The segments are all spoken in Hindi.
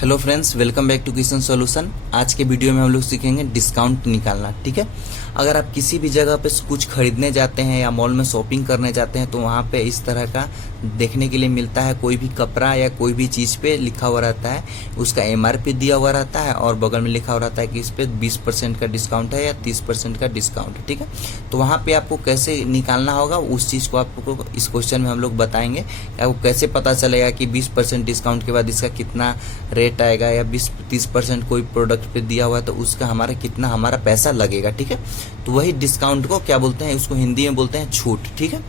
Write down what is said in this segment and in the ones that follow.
Hello friends, welcome back to Kishan solution. आज के वीडियो में हम लोग सीखेंगे डिस्काउंट निकालना। ठीक है, अगर आप किसी भी जगह पे कुछ खरीदने जाते हैं या मॉल में शॉपिंग करने जाते हैं तो वहाँ पे इस तरह का देखने के लिए मिलता है। कोई भी कपड़ा या कोई भी चीज़ पे लिखा हुआ रहता है, उसका MRP दिया हुआ रहता है और बगल में लिखा हुआ रहता है कि इस पे 20% का डिस्काउंट है या 30% का डिस्काउंट है। ठीक है, तो वहाँ पे आपको कैसे निकालना होगा उस चीज़ को आपको इस क्वेश्चन में हम लोग बताएंगे। आपको कैसे पता चलेगा कि 20% डिस्काउंट के बाद इसका कितना रेट आएगा, या 20-30% कोई प्रोडक्ट पे दिया हुआ है तो उसका हमारा पैसा लगेगा। ठीक है, तो वही डिस्काउंट को क्या बोलते हैं, उसको हिंदी में बोलते हैं छूट। ठीक है,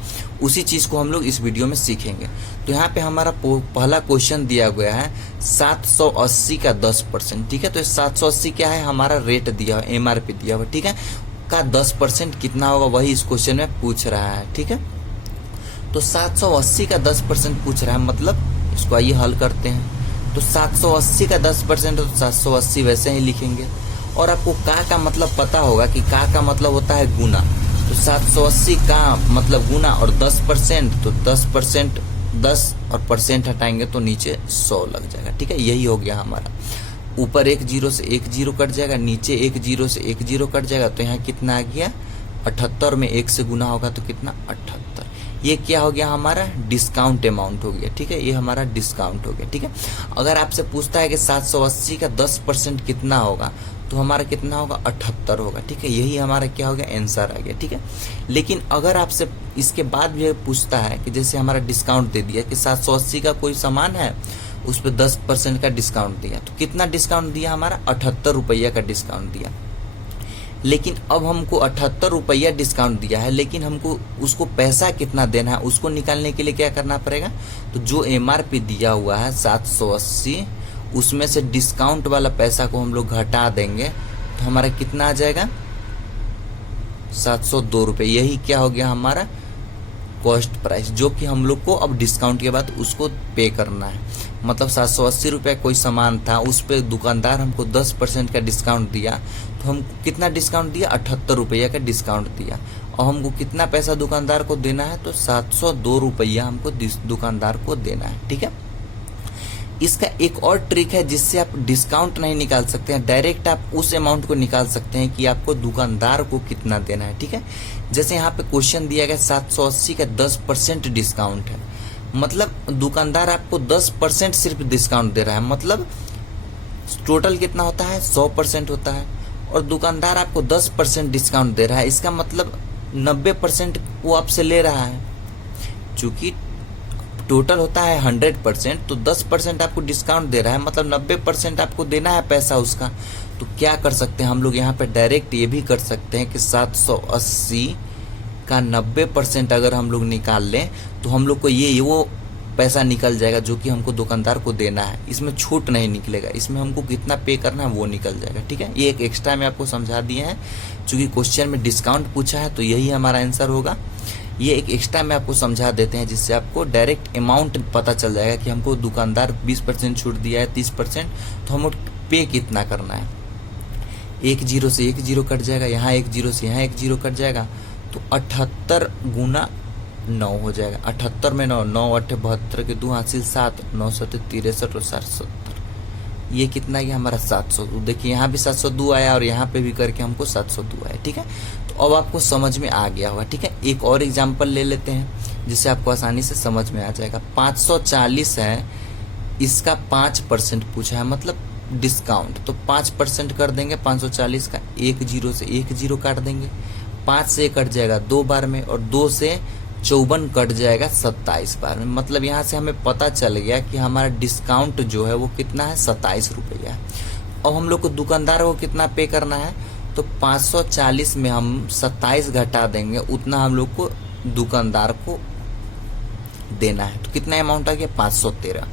उसी चीज को हम लोग इस वीडियो में सीखेंगे। तो यहाँ पे हमारा पहला क्वेश्चन दिया गया है 780 का 10%। ठीक है, तो 780 क्या है, हमारा रेट दिया हुआ, MRP दिया हुआ। ठीक है, का 10% कितना होगा वही इस क्वेश्चन में पूछ रहा है। ठीक है, तो 780 का 10% पूछ रहा है, मतलब इसको आइए हल करते हैं। तो 780 का 10% तो 780 वैसे ही लिखेंगे। और आपको का मतलब पता होगा कि का मतलब होता है गुना। तो 780 का मतलब गुना और 10%, तो 10% 10 और परसेंट हटाएंगे तो नीचे 100 लग जाएगा। ठीक है, यही हो गया हमारा। ऊपर एक जीरो से एक जीरो कट जाएगा, नीचे एक जीरो से एक जीरो कट जाएगा, तो यहाँ कितना आ गया 78 में 1 से गुना होगा तो कितना 78। ये क्या हो गया, हमारा डिस्काउंट अमाउंट हो गया। ठीक है, ये हमारा डिस्काउंट हो गया। ठीक है, अगर आपसे पूछता है कि 780 का 10% कितना होगा तो हमारा कितना होगा 78 होगा। ठीक है, यही हमारा क्या हो गया, आंसर आ गया। ठीक है, लेकिन अगर आपसे इसके बाद भी पूछता है कि जैसे हमारा डिस्काउंट दे दिया कि 780 का कोई सामान है, उस पर 10% का डिस्काउंट दिया, तो कितना डिस्काउंट दिया, हमारा 78 रुपया का डिस्काउंट दिया। लेकिन अब हमको 78 रुपया डिस्काउंट दिया है, लेकिन हमको उसको पैसा कितना देना है उसको निकालने के लिए क्या करना पड़ेगा, तो जो MRP दिया हुआ है 780, उसमें से डिस्काउंट वाला पैसा को हम लोग घटा देंगे तो हमारा कितना आ जाएगा 702 रुपये। यही क्या हो गया हमारा कॉस्ट प्राइस, जो कि हम लोग को अब डिस्काउंट के बाद उसको पे करना है। मतलब 780 रुपये कोई सामान था, उस पर दुकानदार हमको 10% का डिस्काउंट दिया, तो हम कितना डिस्काउंट दिया, 78 रुपया का डिस्काउंट दिया। और हमको कितना पैसा दुकानदार को देना है, तो 702 रुपया हमको दुकानदार को देना है। ठीक है, इसका एक और ट्रिक है जिससे आप डिस्काउंट नहीं निकाल सकते हैं, डायरेक्ट आप उस अमाउंट को निकाल सकते हैं कि आपको दुकानदार को कितना देना है। ठीक है, जैसे यहाँ पे क्वेश्चन दिया गया 780 का 10% डिस्काउंट है, मतलब दुकानदार आपको 10% सिर्फ डिस्काउंट दे रहा है, मतलब टोटल कितना होता है 100% होता है, और दुकानदार आपको 10% डिस्काउंट दे रहा है। इसका मतलब 90% वो आपसे ले रहा है। चूंकि टोटल होता है 100%, तो 10% आपको डिस्काउंट दे रहा है, मतलब 90% आपको देना है पैसा उसका। तो क्या कर सकते हैं हम लोग यहाँ पे, डायरेक्ट ये भी कर सकते हैं कि 780 का 90% अगर हम लोग निकाल लें तो हम लोग को ये वो पैसा निकल जाएगा जो कि हमको दुकानदार को देना है। इसमें छूट नहीं निकलेगा, इसमें हमको कितना पे करना है वो निकल जाएगा। ठीक है, ये एक एक्स्ट्रा में आपको समझा दिए हैं, चूंकि क्वेश्चन में डिस्काउंट पूछा है तो यही हमारा आंसर होगा। ये एक एक्स्ट्रा में आपको समझा देते हैं जिससे आपको डायरेक्ट अमाउंट पता चल जाएगा कि हमको दुकानदार 20% छूट दिया है, 30%, तो हमको पे कितना करना है। एक जीरो से एक जीरो कट जाएगा, यहाँ एक जीरो से यहाँ एक जीरो कट जाएगा, तो 78 गुना 9 हो जाएगा। 78 में 9, 9 8 72 के 2 हासिल 7, 9 7 63 और 770, ये कितना गया हमारा 702। देखिए यहाँ भी 702 आया और यहाँ पे भी करके हमको 702 आया। ठीक है, तो अब आपको समझ में आ गया होगा। ठीक है, एक और एग्जांपल ले लेते हैं जिससे आपको आसानी से समझ में आ जाएगा। 540 है, इसका 5% पूछा है, मतलब डिस्काउंट, तो 5% कर देंगे 540 का, एक जीरो से एक जीरो काट देंगे, 5 से कट जाएगा 2 बार में, और 2 से 54 कट जाएगा 27 बार में। मतलब यहाँ से हमें पता चल गया कि हमारा डिस्काउंट जो है वो कितना है 27 रुपया है। अब हम लोग को दुकानदार को कितना पे करना है, तो 540 में हम 27 घटा देंगे, उतना हम लोग को दुकानदार को देना है। तो कितना अमाउंट आ गया 513।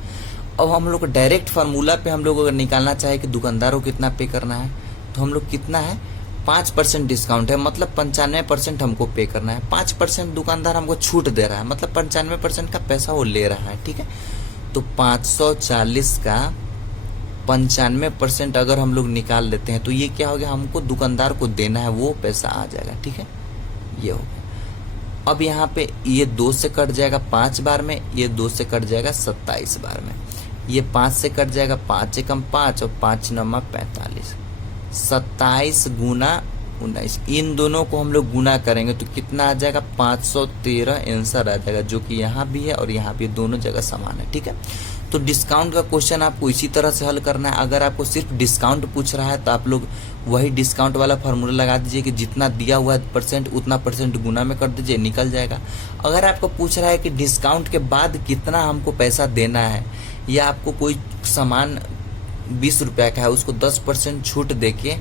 अब हम लोग डायरेक्ट फार्मूला पे हम लोग अगर निकालना चाहे कि दुकानदार को कितना पे करना है, तो हम लोग कितना है 5% डिस्काउंट है, मतलब 95% हमको पे करना है। 5% दुकानदार हमको छूट दे रहा है, मतलब 95% का पैसा वो ले रहा है। ठीक है, तो 540 का 95% अगर हम लोग निकाल लेते हैं तो ये क्या हो गया, हमको दुकानदार को देना है वो पैसा आ जाएगा। ठीक है, ये हो गया। अब यहाँ पे ये 2 से कट जाएगा 5 बार में, ये 2 से कट जाएगा 27 बार में। ये 5 से कट जाएगा, 5 एकम 5 और 5 नम्मा 45, 27 गुना 19, इन दोनों को हम लोग गुना करेंगे तो कितना आ जाएगा, 513 आंसर आ जाएगा, जो कि यहाँ भी है और यहाँ भी दोनों जगह समान है। ठीक है, तो डिस्काउंट का क्वेश्चन आपको इसी तरह से हल करना है। अगर आपको सिर्फ डिस्काउंट पूछ रहा है तो आप लोग वही डिस्काउंट वाला फार्मूला लगा दीजिए कि जितना दिया हुआ है परसेंट उतना परसेंट गुना में कर दीजिए, निकल जाएगा। अगर आपको पूछ रहा है कि डिस्काउंट के बाद कितना हमको पैसा देना है, या आपको कोई सामान 20 रुपया का है उसको 10% छूट देके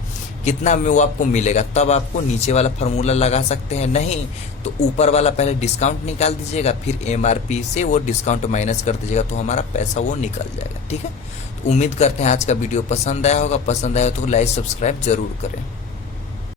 कितना में वो आपको मिलेगा, तब आपको नीचे वाला फार्मूला लगा सकते हैं। नहीं तो ऊपर वाला पहले डिस्काउंट निकाल दीजिएगा, फिर MRP से वो डिस्काउंट माइनस कर दीजिएगा, तो हमारा पैसा वो निकल जाएगा। ठीक है, तो उम्मीद करते हैं आज का वीडियो पसंद आया होगा। पसंद आया तो लाइक सब्सक्राइब जरूर करें।